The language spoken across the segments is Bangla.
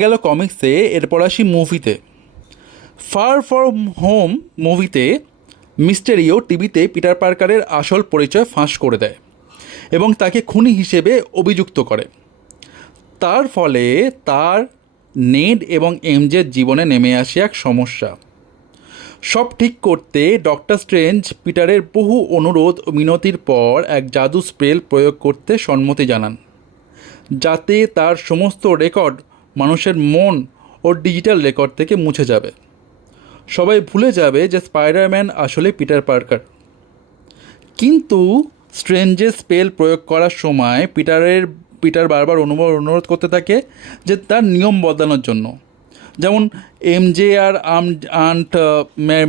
গেল কমিক্সে, এরপর আসি মুভিতে। ফার ফ্রম হোম মুভিতে মিস্টেরিও টিভিতে পিটার পার্কারের আসল পরিচয় ফাঁস করে দেয় এবং তাকে খুনি হিসেবে অভিযুক্ত করে। তার ফলে তার নেড এবং এমজের জীবনে নেমে আসে এক সমস্যা। সব ঠিক করতে ডক্টর স্ট্রেঞ্জ পিটারের বহু অনুরোধ ও মিনতির পর এক জাদু স্পেল প্রয়োগ করতে সম্মতি জানান, যাতে তার সমস্ত রেকর্ড মানুষের মন ও ডিজিটাল রেকর্ড থেকে মুছে যাবে। সবাই ভুলে যাবে যে স্পাইডারম্যান আসলে পিটার পার্কার। কিন্তু স্ট্রেঞ্জের স্পেল প্রয়োগ করার সময় পিটার বারবার অনুরোধ করতে থাকে যে তার নিয়ম বদলানোর জন্য, যেমন এমজে আর আন্ট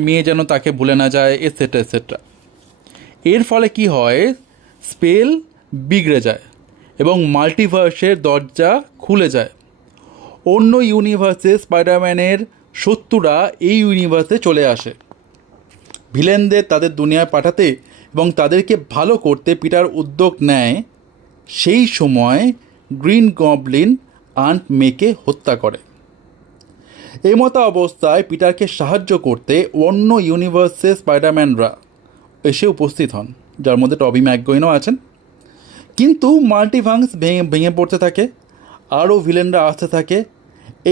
মেয়ে যেন তাকে ভুলে না যায়, এটসেট্রা এটসেট্রা। এর ফলে কি হয়, স্পেল বিগড়ে যায় এবং মাল্টিভার্সের দরজা খুলে যায়। অন্য ইউনিভার্সে স্পাইডারম্যানের শত্রুরা এই ইউনিভার্সে চলে আসে। ভিলেনদের তাদের দুনিয়ায় পাঠাতে এবং তাদেরকে ভালো করতে পিটার উদ্যোগ নেয়। সেই সময় গ্রিন গবলিন আন্ট মেকে হত্যা করে। এই মতো অবস্থায় পিটারকে সাহায্য করতে অন্য ইউনিভার্সে স্পাইডারম্যানরা এসে উপস্থিত হন, যার মধ্যে টবি ম্যাকগুইনও আছেন। কিন্তু মাল্টিভার্স ভেঙে পড়তে থাকে, আরও ভিলেনরা আসতে থাকে।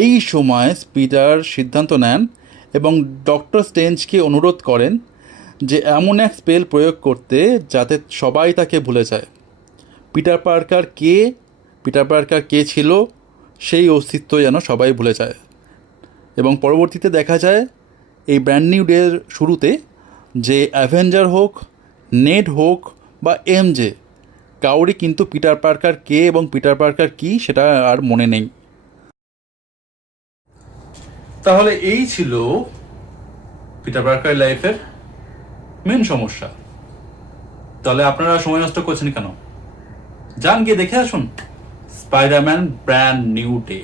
এই সময় পিটার সিদ্ধান্ত নেন এবং ডক্টর স্ট্রেঞ্জকে অনুরোধ করেন যে এমন এক স্পেল প্রয়োগ করতে যাতে সবাই তাকে ভুলে যায়। পিটার পার্কার কে ছিল সেই অস্তিত্ব যেন সবাই ভুলে যায়। এবং পরবর্তীতে দেখা যায় এই ব্র্যান্ড নিউ ডের শুরুতে যে অ্যাভেঞ্জার হোক, নেড হোক বা এমজে, কাউরই কিন্তু পিটার পার্কার কে এবং পিটার পার্কার কী সেটা আর মনে নেই। তাহলে এই ছিল পিটার পার্কার লাইফের মেন সমস্যা। তাহলে আপনারা সময় নষ্ট করছেন কেন? যান গিয়ে দেখে আসুন স্পাইডারম্যান ব্র্যান্ড নিউ ডে।